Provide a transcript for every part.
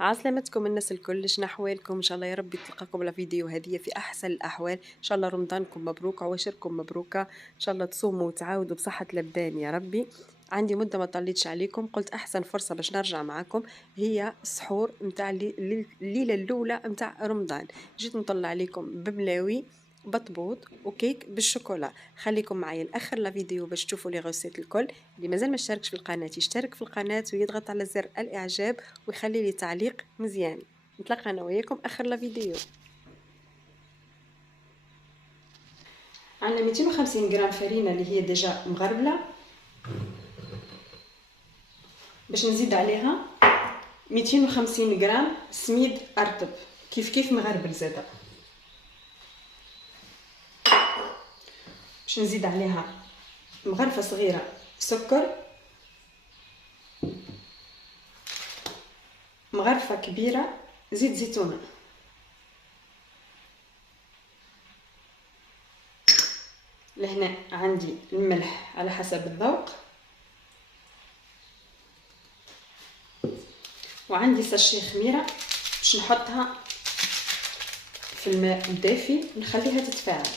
عسلامتكم الناس الكل، شنو احوالكم؟ ان شاء الله يا ربي تلقاكم على فيديو هديه في احسن الاحوال. ان شاء الله رمضانكم مبروك، عواشركم مبروكه، ان شاء الله تصوموا وتعاودوا بصحه الابدان يا ربي. عندي مده ما طليتش عليكم، قلت احسن فرصه باش نرجع معاكم هي السحور نتاع الليله الاولى نتاع رمضان. جيت نطلع عليكم بملاوي بطبوط وكيك بالشوكولا. خليكم معايا لاخر لا فيديو باش تشوفوا لي غوسيت الكل. اللي مازال ما اشتركش في القناه يشترك في القناه ويضغط على زر الاعجاب ويخلي لي تعليق مزيان. نتلاقى انا وياكم اخر لا فيديو. عندنا 250 غرام فرينه اللي هي ديجا مغربله، باش نزيد عليها 250 غرام سميد ارطب كيف مغربل زاده، باش نزيد عليها مغرفه صغيره سكر، مغرفه كبيره زيت زيتونه، لهنا عندي الملح على حسب الذوق، وعندي ساشي خميره باش نحطها في الماء الدافي ونخليها تتفاعل.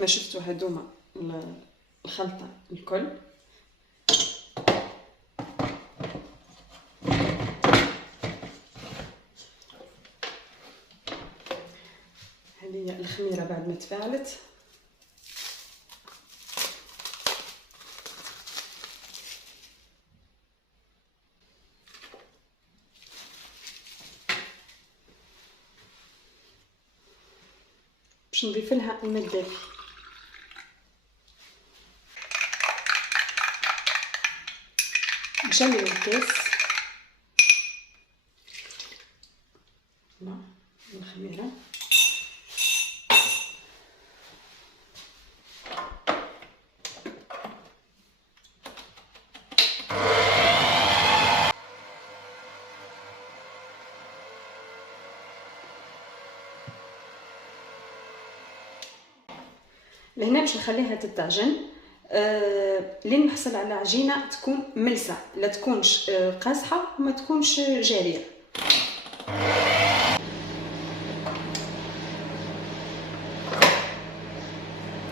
ما شفتوا هذوما الخلطه الكل. هذه الخميره بعد ما تفاعلت، باش نضيف لها الماء الدافي. نشلل الكاس مع الخميره، لهنا باش نخليها تتعجن لين نحصل على عجينه تكون ملسه، لا تكونش قاصحه وما تكونش جاريه.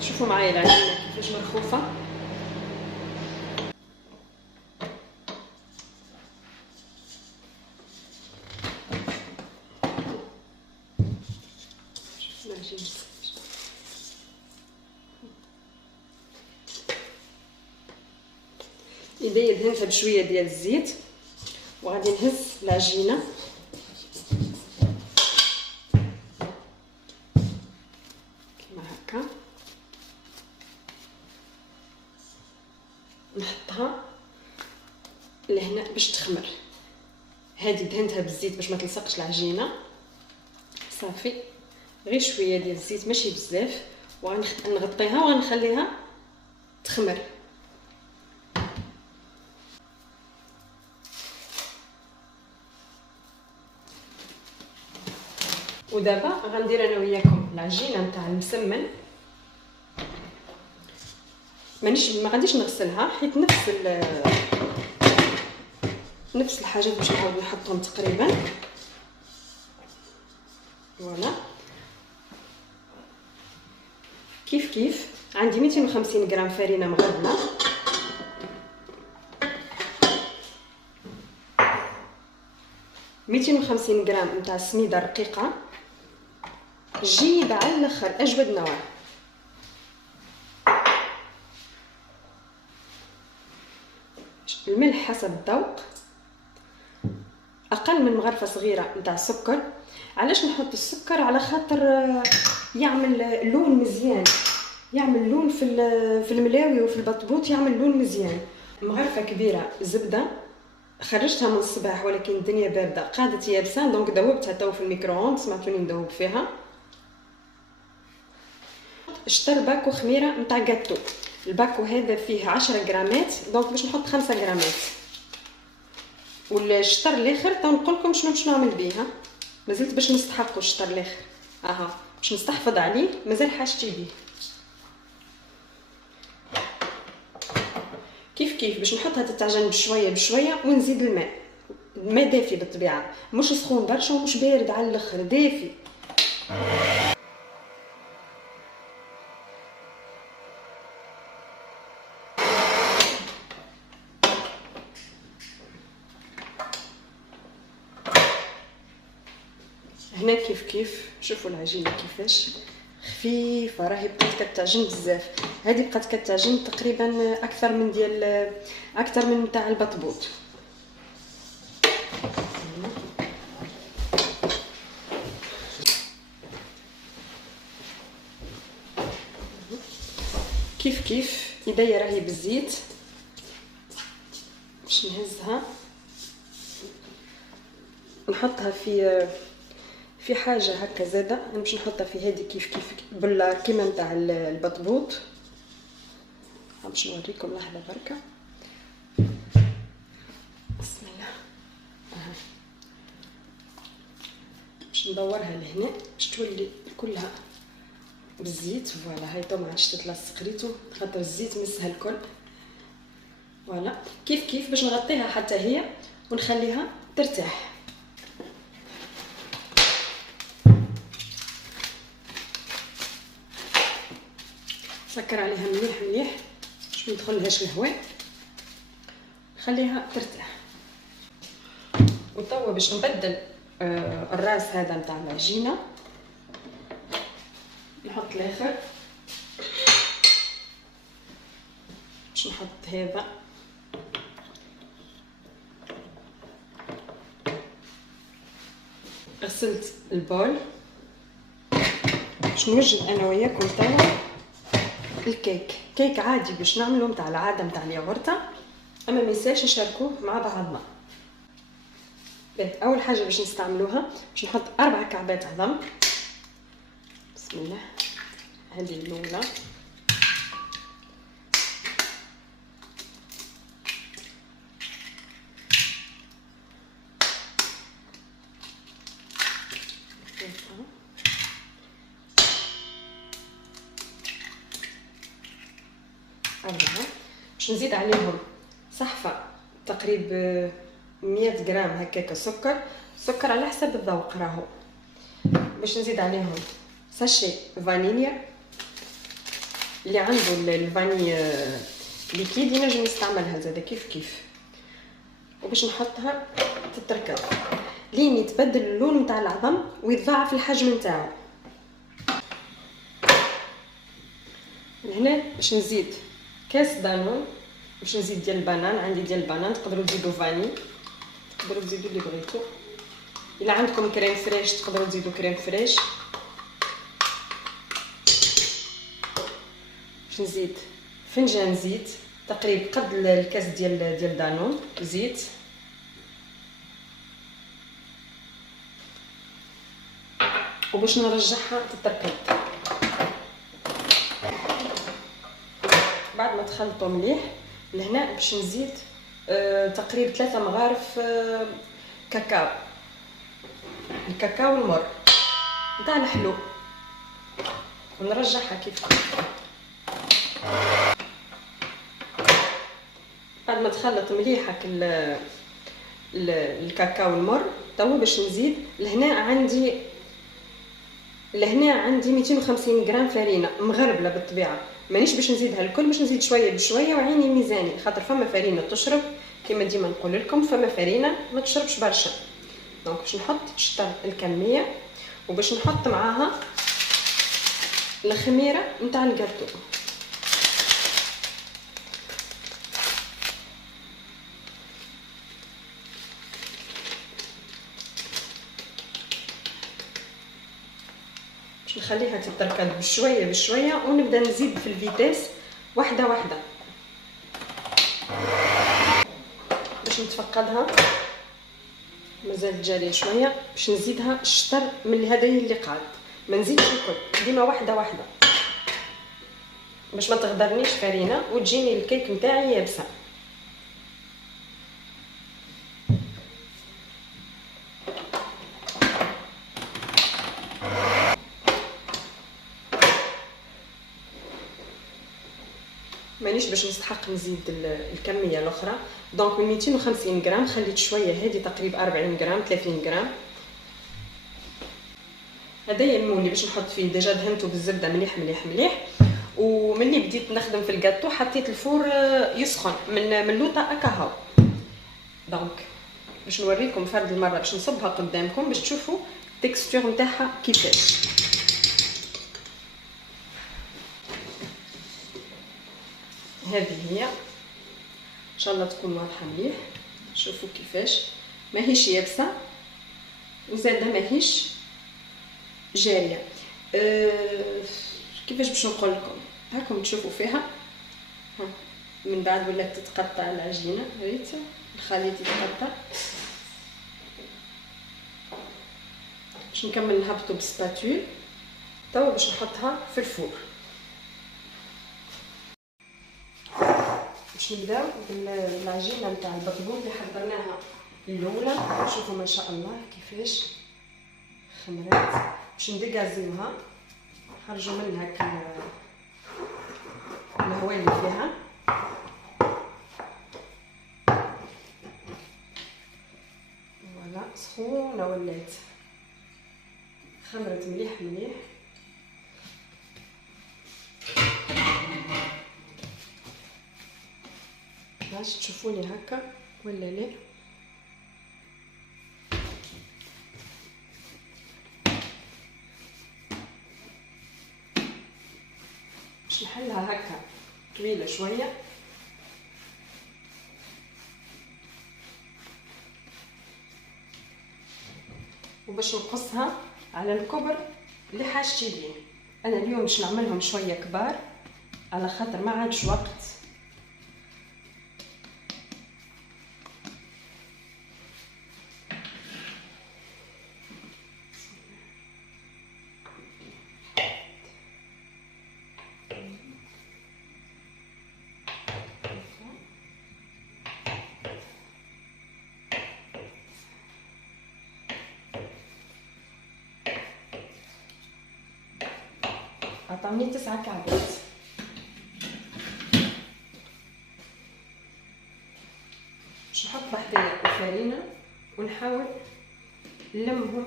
شوفوا معايا العجينه كيفاش مرخوفه، شوفوا العجينه يدي دهنتها بشويه ديال الزيت، وغادي نهز العجينه كما هكا، نحطها لهنا باش تخمر. هذه دهنتها بالزيت باش ما تلصقش العجينه، صافي غير شويه ديال الزيت ماشي بزاف، وغنغطيها وغنخليها تخمر. ودابا غندير انا وياكم العجينه نتاع المسمن. ما غاديش نغسلها حيت نفس الحاجات باش نعاود نحطهم تقريبا. فوالا كيف عندي 250 غرام فرينه مغربله، ميتين وخمسين غرام نتاع سميده رقيقه جيده على الاخر اجود نوع، الملح حسب الذوق، اقل من مغرفه صغيره نتاع السكر. علاش نحط السكر؟ على خاطر يعمل لون مزيان، يعمل لون في الملاوي وفي البطبوط، يعمل لون مزيان. مغرفه كبيره زبده خرجتها من الصباح ولكن الدنيا بارده قعدت يابسه، دونك ذوبتها تو في الميكرووند، سمعتوني ندوب فيها. شطر باكو خميره نتاع جاتو، الباكو هذا فيه 10 غرامات، دونك باش نحط 5 غرامات. والشطر الاخر تو نقول لكم شنو باش نعمل بيه. ها مازلت باش نستحقوا الشطر الاخر، باش نستحفظ عليه، مازال حاجتي بيه. كيف باش نحطها تتعجن بشويه بشويه، ونزيد الماء دافي بالطبيعه، مش سخون برشا ومش بارد على الاخر، دافي. هنا كيف شوفوا العجينه كيفاش خفيفه، راهي بقات كتعجن بزاف. هذه بقات كتعجن تقريبا اكثر من تاع البطبوط. كيف ايديا راهي بالزيت، باش نهزها نحطها في حاجه هكا زاده. انا باش نحطها في هذه كيف بلا كيما نتاع البطبوط. باش نوريكم لحظه بركه. بسم الله. باش ندورها لهنا باش تولي كلها بالزيت. فوالا هاي تو ما عادش تتلصق ريتو خاطر الزيت مسها الكل. فوالا كيف باش نغطيها حتى هي ونخليها ترتاح. سكر عليها مليح باش ما يدخلهاش الهواء، خليها ترتاح. وتوا باش نبدل الراس هذا نتاع العجينه، نحط الاخر باش نحط هذا. غسلت البول باش نوجد انا وياكم توا الكيك عادي باش نعملو نتاع العاده نتاع الياغورتا، اما ما ينساش نشاركوه مع بعضنا. اول حاجه باش نستعملوها باش نحط 4 كعبات عظم. بسم الله. هذه الاولى، باش نزيد عليهم صحفه تقريب 100 غرام هكاك سكر على حسب الذوق راهو. باش نزيد عليهم ساشي فانيليا، اللي عنده الفاني ليكيد ينجم يستعملها زاده كيف. وباش نحطها تتركب لين يتبدل اللون نتاع العظم ويتضاعف الحجم نتاعو. هنا باش نزيد كاس دانون، باش نزيد ديال البنان، عندي ديال البنان، تقدروا تزيدوا فاني، تقدروا تزيدوا اللي بغيتو. الا عندكم كريم فريش تقدروا تزيدوا كريم فريش. باش نزيد فنجان زيت تقريبا قد الكاس ديال دانون زيت. وباش نرجعها تتركب. بعد ما تخلطوا مليح لهنا باش نزيد تقريبا 3 مغارف كاكاو، الكاكاو المر نتاع الحلو، ونرجعها كيف. بعد ما تخلط مليح هاك الكاكاو المر، توا باش نزيد لهنا عندي 250 غرام فرينه مغربله بالطبيعه، مانيش باش نزيدها الكل، باش نزيد شويه بشويه وعيني ميزاني، خاطر فما فرينه تشرب كما ديما نقول لكم، فما فرينه ما تشربش برشا. دونك باش نحط شطر الكميه، وباش نحط معاها الخميره نتاع الجاتو. نخليها تتركب بشويه بشويه، ونبدا نزيد في الفيتاس واحده واحده باش نتفقدها. مازال جاري شويه باش نزيدها الشطر من هذايا اللي قعد، ما نزيدش الكل، ديما واحده واحده باش ما تغدرنيش فرينه وتجيني الكيك نتاعي يابسه. مانيش باش نستحق نزيد الكميه الاخرى. دونك من 250 غرام خليت شويه، هذه تقريبا 40 غرام 30 غرام. هدايا المولي باش نحط فيه، ديجا دهنته بالزبده مليح مليح مليح. ومني بديت نخدم في الجاتو حطيت الفور يسخن من لوطه اكاهو. دونك باش نوريكم فرد المره، باش نصبها قدامكم باش تشوفوا التكستور نتاعها كيفاش. هذه هي ان شاء الله تكون واضحه مليح. شوفوا كيفاش ماهيش يابسه وزاده ماهيش جاريه. كيفاش باش نقول لكم، هاكم تشوفوا فيها من بعد ولات تتقطع العجينه، ريت الخليط يتقطع. باش نكمل نهبطو بسباتول توا باش نحطها في الفور. باش نبداو بالعجينه نتاع البطبوط اللي حضرناها الاولى. شوفوا ما شاء الله كيفاش خمرات. باش ندغازيوها، نخرجوا منها الهواء اللي فيها. فوالا سخونه ولات خمرت مليح مليح. باش تشوفوني هكا ولا لا. باش نحلها هكا طويله شويه وباش نقصها على الكبر اللي حاجتي ليه. انا اليوم باش نعملهم شويه كبار على خاطر ما عادش وقت. عطاني 9 كعبات. باش نحط بحدايا الفرينه ونحاول نلمهم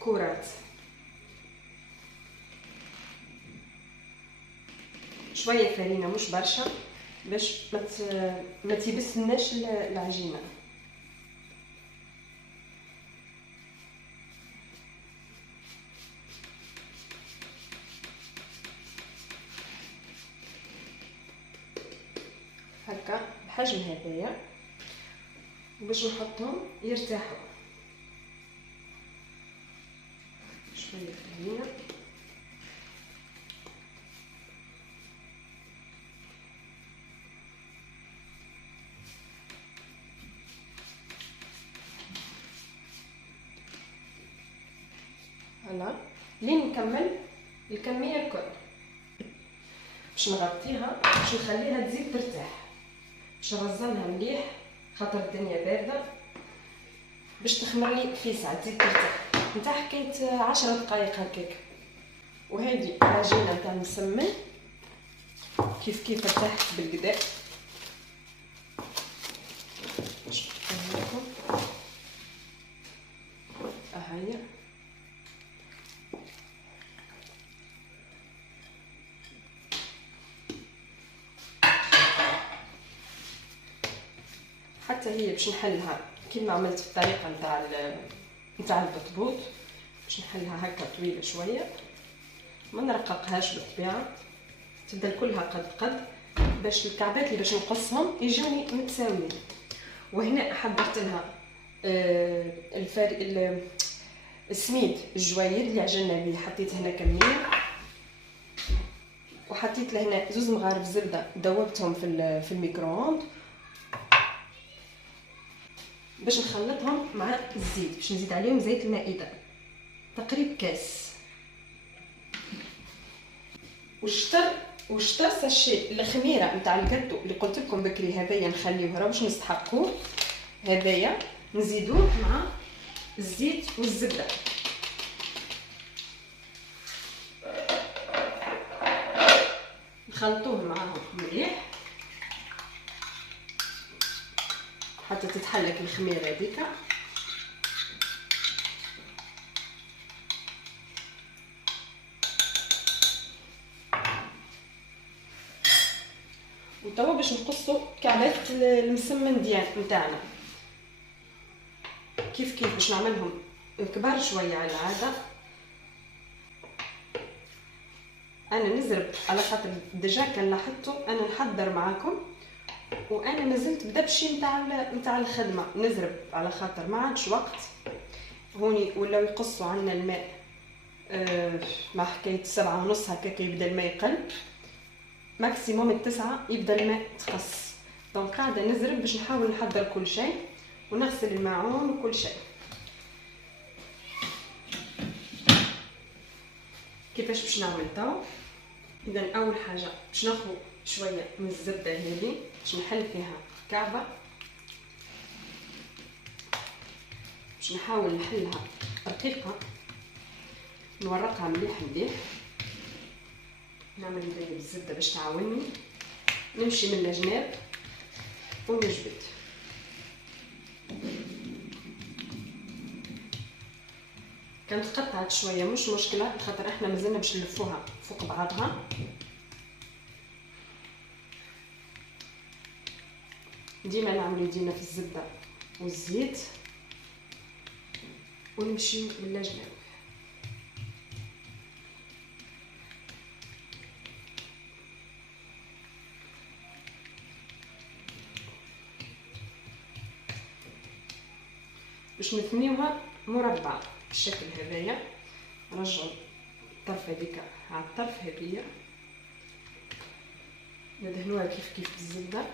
كرات. شويه فرينه مش برشا باش ما تيبسلناش العجينه. هكا بحجم هذايا باش نحطهم يرتاحوا. شويه فرينه هلا لين نكمل الكميه الكل. باش نغطيها باش نخليها تزيد ترتاح، باش نرزنها مليح خاطر الدنيا بارده باش تخمرلي في ساعه تزيد ترتاح نتاع حكايه 10 دقائق هكاك. وهذه العجينه نتاع المسمن كيف كيف ارتاحت بالقدا. نشوفها لكم هاهي. حتى هي باش نحلها كيما عملت في الطريقه نتاع البطبوط. باش نحلها هكا طويله شويه، ما نرققهاش بالطبيعه، تبدا كلها قد قد باش الكعبات اللي باش نقصهم يجوني متساويين. وهنا حضرت لها السميد الجويد اللي عجلنا به. حطيت هنا كميه وحطيت لهنا 2 مغارف زبده ذوبتهم في الميكرووند باش نخلطهم مع الزيت. باش نزيد عليهم زيت المائده تقريبا كاس. والشطر وش ترسى الشيء الخميره نتاع الكاتو اللي قلت لكم بكري، هذايا نخليوه راه باش نستحقوه، هذايا نزيدوه مع الزيت والزبده. نخلطوه معاهم مليح حتى تتحلك الخميره هذيك. وتوا باش نقصوا كعبات المسمن نتاعنا كيف باش نعملهم كبار شويه على العاده. انا نزرب على خاطر ديجا كان لاحظتوا انا نحضر معاكم وانا مازلت بدبشي نتاع الخدمه، نزرب على خاطر ما عادش وقت. هوني ولاو يقصوا عنا الماء مع حكايه 7:30 هكاك يبدا الماء يقل، ماكسيموم 9 يبدا الماء تقص. دونك قاعده نزرب باش نحاول نحضر كل شيء ونغسل الماعون وكل شيء. كيفاش باش نعمل تو؟ اذا اول حاجه باش ناخذ شويه من الزبده هذه باش نحل فيها كعبه، باش نحاول نحلها رقيقه، نورقها مليح مليح، نعمل هدايا بالزبده باش تعاوني، نمشي من الجناب ونجبد. كانت قطعت شويه مش مشكله خاطر احنا مازلنا باش نلفوها فوق بعضها. ديما نعمل يدينا في الزبده والزيت ونمشي من الجناب. باش نثنيوها مربع بالشكل هذايا، نرجعوا الطرف هذيك على الطرف هذيا، ندهنوها كيف بالزبده.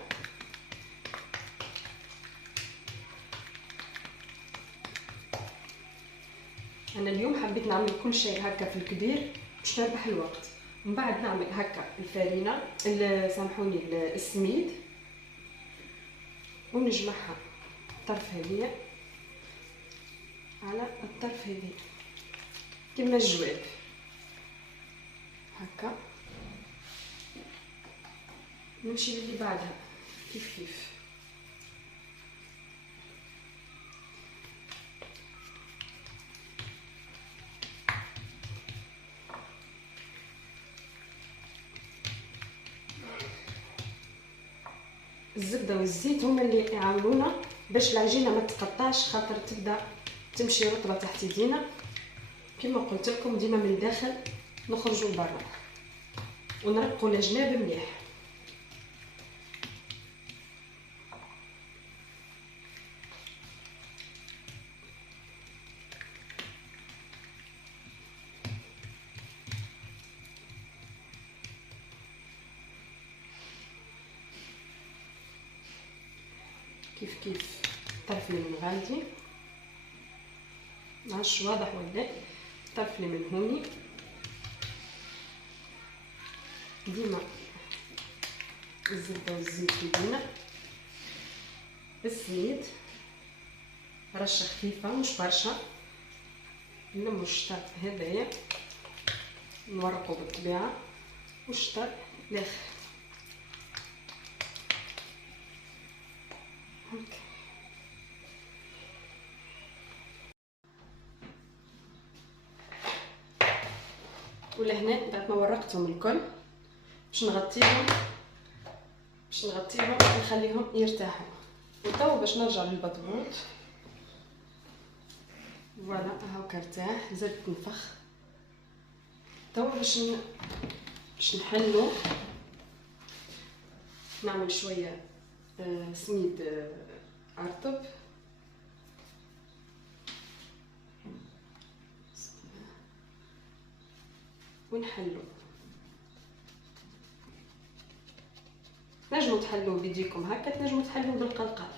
انا اليوم حبيت نعمل كل شيء هكا في الكبير باش نربح الوقت. من بعد نعمل هكا الفارينه سامحوني السميد ونجمعها الطرف هذيا على الطرف هذي كما الجواب هكا. نمشي للي بعدها كيف الزبده والزيت هما اللي يعاونونا باش العجينه ما تقطعش، خاطر تبدا تمشي رطبه تحت يدينا. كما قلت لكم ديما من الداخل نخرجوا لبرا ونرقوا الجناب مليح. كيف طرف من غادي، معرفش واضح ولا لا، طرف من هوني. ديما الزبده والزيت في يدينا، السميد رشه خفيفه مش برشا، نلمو الشطر هذايا نورقو بالطبيعه والشطر الاخر هكا. ولهنا بعد ما ورقتهم الكل باش نغطيهم ونخليهم يرتاحوا. وتوا باش نرجع للبطبوط. فوالا هاكا ارتاح، زدت نفخ. توا باش نحلو، نعمل شويه سميد رطب ونحلو. تنجموا تحلوا بيديكم هكا، تنجموا تحلوا بالقلقال.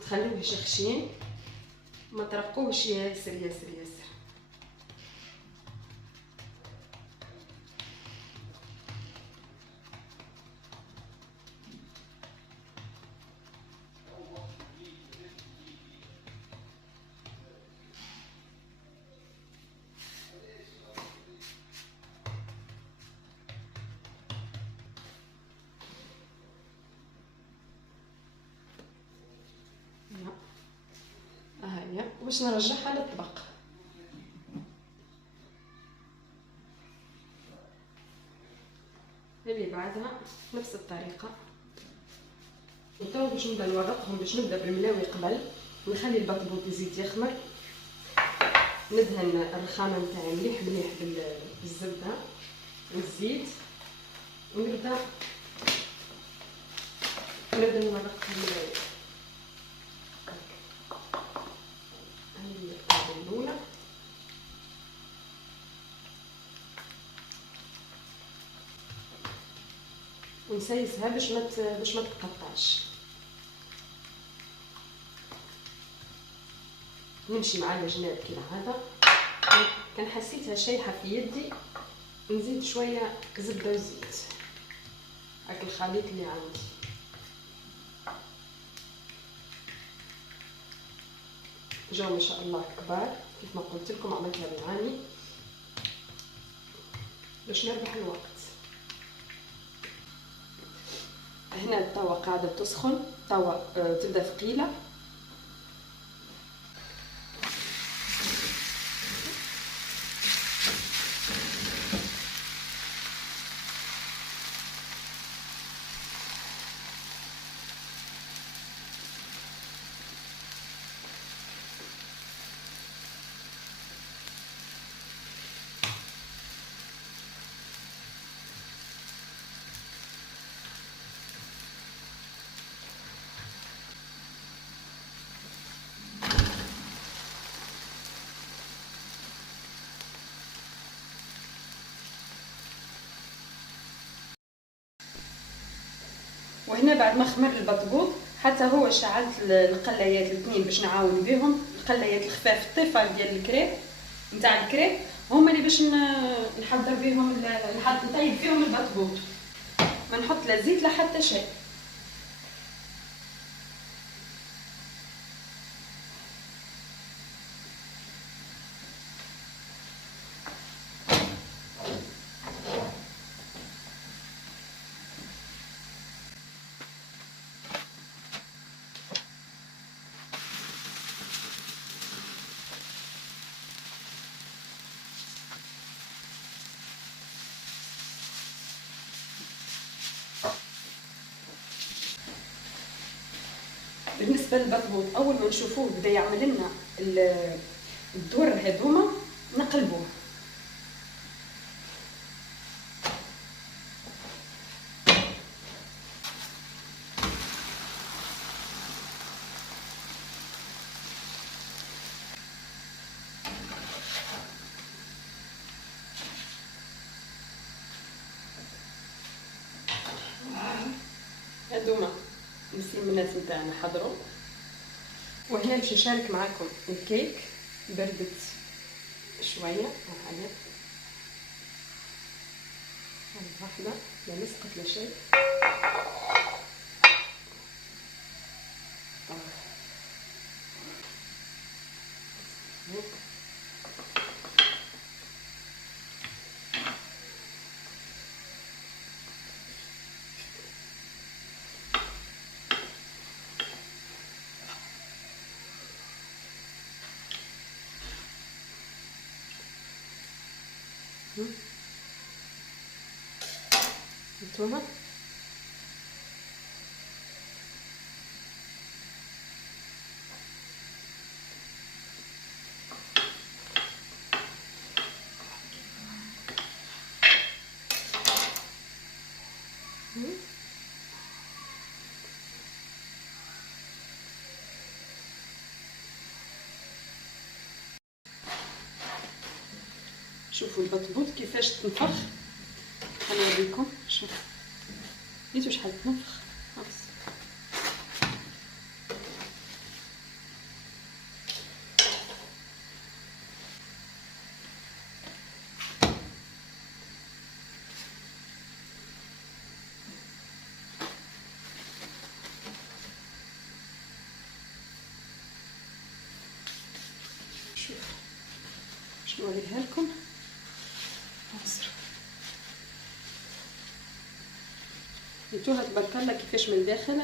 تخلوه يشخشين ما ترقوش ياسر ياسر ياسر. هيا باش نرجعها للطبق. اللي بعدها نفس الطريقه. وتو باش نبدا نورقهم، باش نبدا بالملاوي قبل، نخلي البطبوط يزيد يخمر، ندهن الرخامه نتاعي مليح مليح بالزبده والزيت، ونبدا نورق الملاوي. هذه القاعده الاولى. ونسيسها باش ما تتقطعش. نمشي مع الجناب كده هذا. كان حسيتها شايحه في يدي نزيد شويه زبده وزيت. هاك الخليط اللي عندي. جاو ما شاء الله كبار، كيف ما قلت لكم عملتها بالعاني باش نربح الوقت. هنا التوا قاعده تسخن، توا تبدا ثقيله. وهنا بعد ما خمر البطبوط حتى هو شعلت القلايات الاثنين باش نعاون بهم، القلايات الخفاف الطيفال ديال الكريب نتاع الكريب هما اللي باش نحضر بهم نطيب فيهم البطبوط. ما نحط لا زيت لا حتى شيء. بالنسبه للبطبوط اول ما نشوفوه بدا يعمل لنا الدور هذوما نقلبوه. هذوما السيمونات نتاعنا حضروا. وهنا باش نشارك معكم الكيك، بردت شويه هاهي واحده لا مسقط لا شيء. انتوما شوفوا البطبوط كيفاش تنفخ. خليني شوف لقيتو شحال تنفخ. نوريها لكم. لقيتوها تبارك الله كيفاش من الداخل.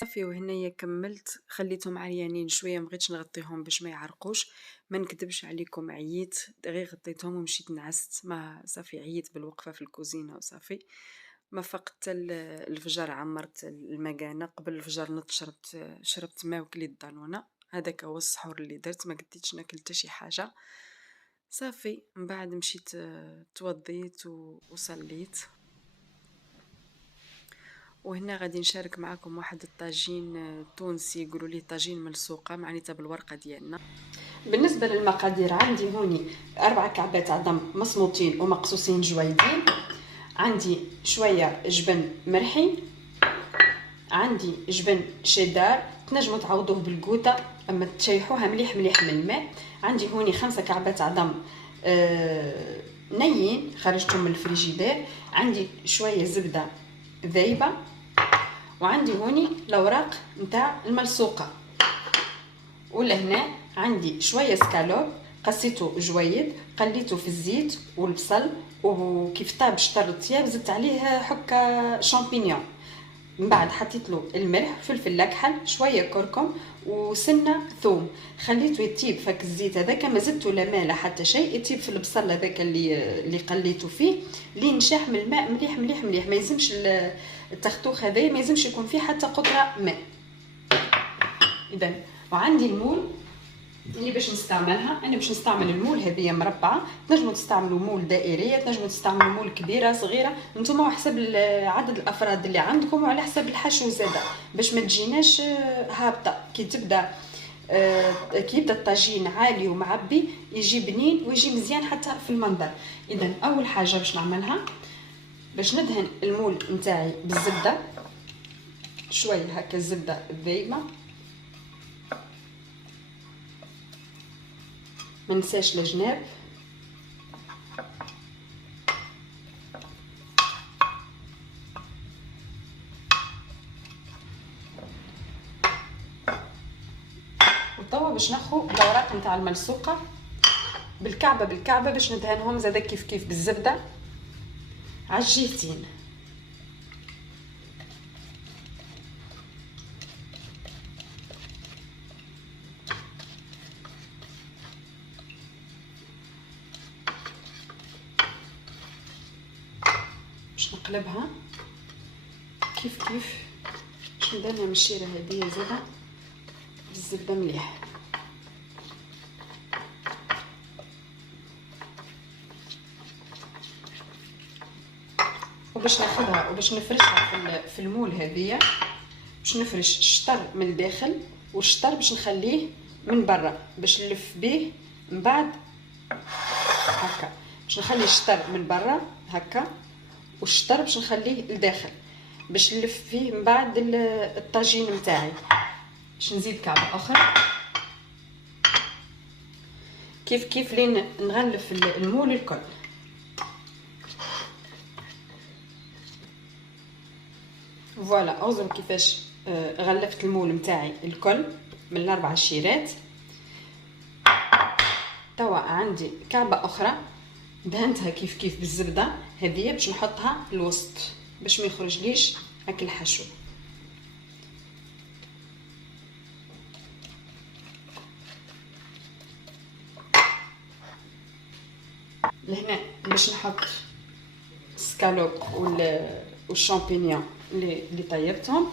صافي وهنايا كملت، خليتهم عريانين شويه، مبغيتش نغطيهم باش ما يعرقوش. ما نكذبش عليكم، عييت غير غطيتهم ومشيت نعست. ما صافي عييت بالوقفه في الكوزينه وصافي. ما فقدت الفجر، عمرت المكانه قبل الفجر، نط شربت ماء وكليت الدانونه. هذاك هو السحور اللي درت، ما قديتش ناكل حتى شي حاجه. صافي من بعد مشيت توضيت وصليت. وهنا غادي نشارك معكم واحد الطاجين تونسي، يقولوا ليه طاجين ملسوقه، معناتها بالورقه ديالنا. بالنسبه للمقادير، عندي هوني 4 كعبات عظم مصموطين ومقصوصين جويدين، عندي شويه جبن مرحي، عندي جبن شيدار تنجموا تعوضوه بالقوطه اما تشيحوها مليح مليح من الماء. عندي هوني 5 كعبات عظم نيين خرجتهم من الفريجيدير، عندي شويه زبده ذايبه، وعندي هوني الاوراق نتاع الملسوقه. ولهنا عندي شويه سكالوب قصيته جويد، قليته في الزيت والبصل، وكيف طاب شطر الطياب زدت عليه حكه شامبينيون. من بعد حطيت له الملح، فلفل الاكحل، شويه كركم وسنه ثوم، خليته يطيب فك الزيت هذاك، ما زدته لا ماء لا حتى شيء، يطيب في البصل هذاك اللي قليته فيه لين شاح من الماء مليح مليح مليح. ما يلزمش التختوخ هذا ما يلزمش يكون فيه حتى قطره ماء. اذا وعندي المول اللي باش نستعملها، انا باش نستعمل المول هذه مربعه، تنجموا تستعملوا مول دائريه، تنجموا تستعملوا مول كبيره صغيره، نتوما وحسب عدد الافراد اللي عندكم وعلى حسب الحشو زاده، باش ما تجيناش هابطه. كي يبدا الطاجين عالي ومعبي يجي بنين ويجي مزيان حتى في المنظر. اذا اول حاجه باش نعملها، باش ندهن المول نتاعي بالزبده، شويه هكا الزبده الذايبه، ما ننساش الجناب، وتوا باش ناخذ الاوراق نتاع الملسوقه بالكعبه بالكعبه باش ندهنهم زادا كيف كيف بالزبده على الجهتين. باش نقلبها كيف كيف باش ندهنها من الشيره هذه زاده بالزبده مليح. وباش ناخذها وباش نفرشها في المول هذه، باش نفرش الشطر من الداخل والشطر باش نخليه من برا، باش نلف به من بعد هكا، باش نخلي الشطر من برا هكا والشطر باش نخليه لداخل، باش نلف فيه من بعد الطاجين نتاعي. باش نزيد كعبه اخرى كيف كيف لين نغلف المول الكل. فوالا انظروا كيفاش غلفت المول نتاعي الكل من الاربع شيرات. توا عندي كعبه اخرى دهنتها كيف كيف بالزبده هذه باش نحطها الوسط باش ما يخرجليش هاك الحشو. لهنا باش نحط سكالوب والشامبينيون اللي طيبتهم،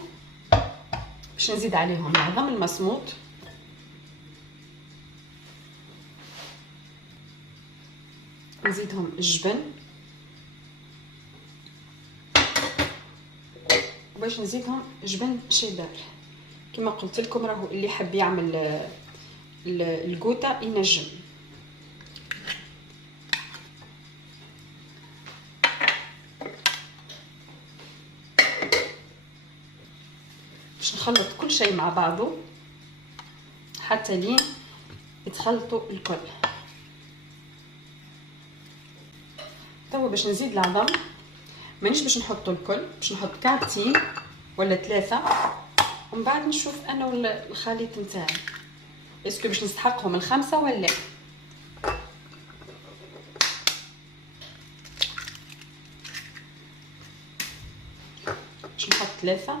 باش نزيد عليهم العظم المصموط، نزيدهم الجبن، وباش نزيدهم جبن شيدار. كما قلت لكم راهو اللي حب يعمل القوطه ينجم. كل شيء مع بعضه حتى لين يتخلطوا الكل. توا باش نزيد العظم، مانيش باش نحطوا الكل، باش نحط كعبتين ولا 3 ومن بعد نشوف انا ولا الخليط نتاعي اسكو باش نستحقهم ال5 ولا لا. باش نحط 3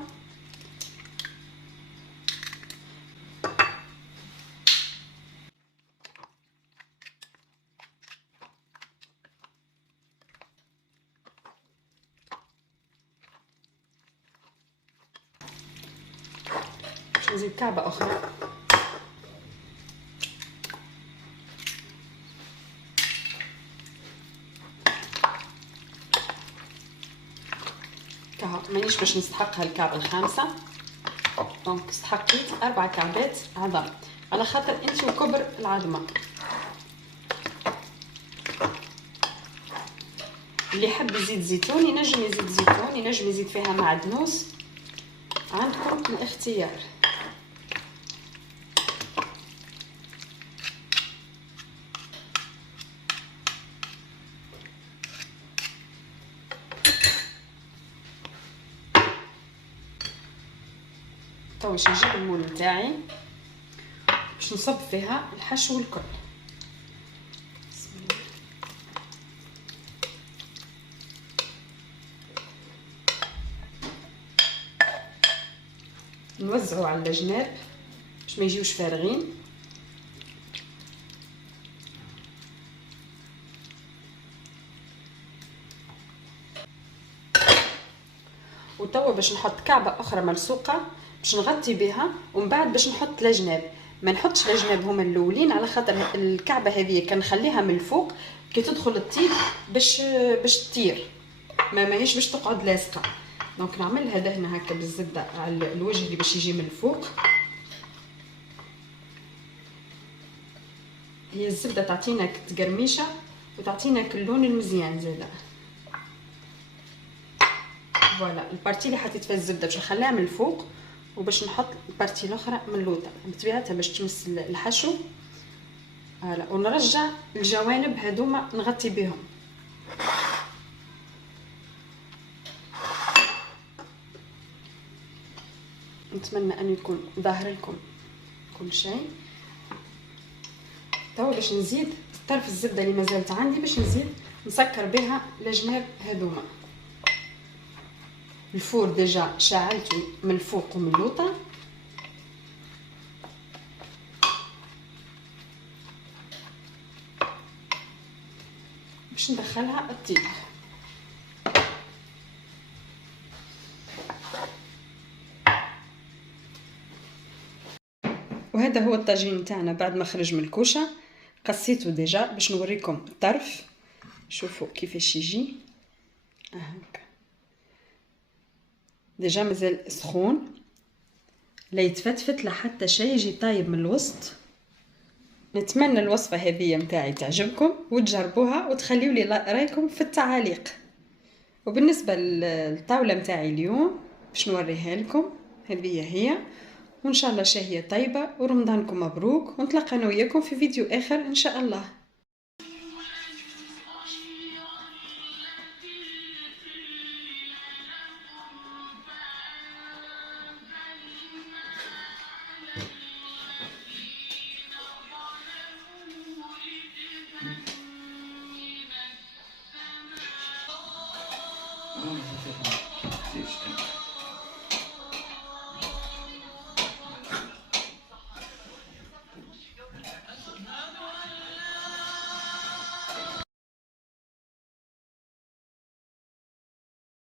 باش نزيد كعبة أخرى. مانيش باش نستحقها الكعبة ال5، دونك استحقيت 4 كعبات عظم على خاطر انت وكبر العظمة. اللي يحب يزيد زيتون ينجم يزيد زيتون، ينجم يزيد فيها معدنوس، عندكم الاختيار. تو باش نجيب المول نتاعي باش نصب فيها الحشو الكل. بسم الله. نوزعوا على الجناب باش ما يجيوش فارغين. وتوا باش نحط كعبة اخرى ملصوقة باش نغطي بها ومن بعد باش نحط الجناب. ما نحطش الجناب هما الاولين على خاطر الكعبة هذه كنخليها من الفوق كي تدخل الطيب باش تطير، ما ماهيش باش تقعد لاصقة. دونك نعملها دهنة هكا بالزبدة على الوجه اللي باش يجي من الفوق. هي الزبدة تعطينا قرميشة وتعطينا اللون المزيان زاده. فوالا البارتي اللي حطيت فيها الزبده باش نخليها من الفوق وباش نحط البارتي الاخرى من اللوطه بطبيعتها باش تمس الحشو. فوالا ونرجع الجوانب هذوما نغطي بهم. نتمنى ان يكون ظاهر لكم كل شيء. توا باش نزيد طرف الزبده اللي مازالت عندي باش نزيد نسكر بها الجناب هذوما. الفور ديجا شعلته من الفوق ومن اللوطه. باش ندخلها الطيب. وهذا هو الطاجين تاعنا بعد ما خرج من الكوشه. قصيته ديجا باش نوريكم الطرف. شوفوا كيفاش يجي هكا ديجا مازال سخون، لا يتفتفت لا حتى شيء، يجي طايب من الوسط. نتمنى الوصفه هذه متاعي تعجبكم وتجربوها وتخليوا لي رايكم في التعاليق. وبالنسبه للطاوله متاعي اليوم باش نوريها لكم، هذه هي، وان شاء الله شهيه طيبه ورمضانكم مبروك، ونتلاقى انا وياكم في فيديو اخر ان شاء الله. Não, não sei.